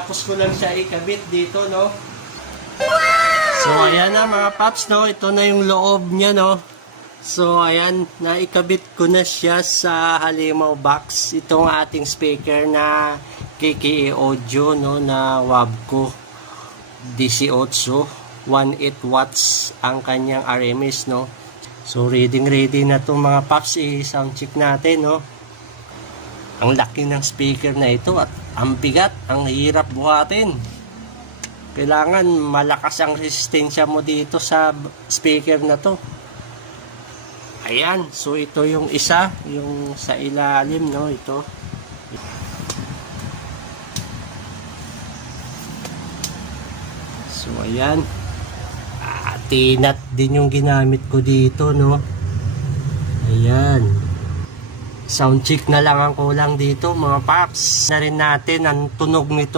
Kakatapos ko lang siya ikabit dito, no? So, ayan na mga paps, no? Ito na yung loob niya, no? So, ayan, naikabit ko na siya sa halimaw box. Itong ating speaker na KKA audio, no? Na Wabco DC8, 18 watts ang kanyang RMS, no? So, ready na to mga paps. I-sound check natin, no? Ang laki ng speaker na ito at ang bigat, ang hirap buhatin. Kailangan malakas ang resistensya mo dito sa speaker na to. Ayan, so ito yung isa, yung sa ilalim, no, ito. So ayan. Tinat din yung ginamit ko dito, no. Ayan. Sound check na lang ang kulang dito mga paps. Na rin natin ang tunog nito.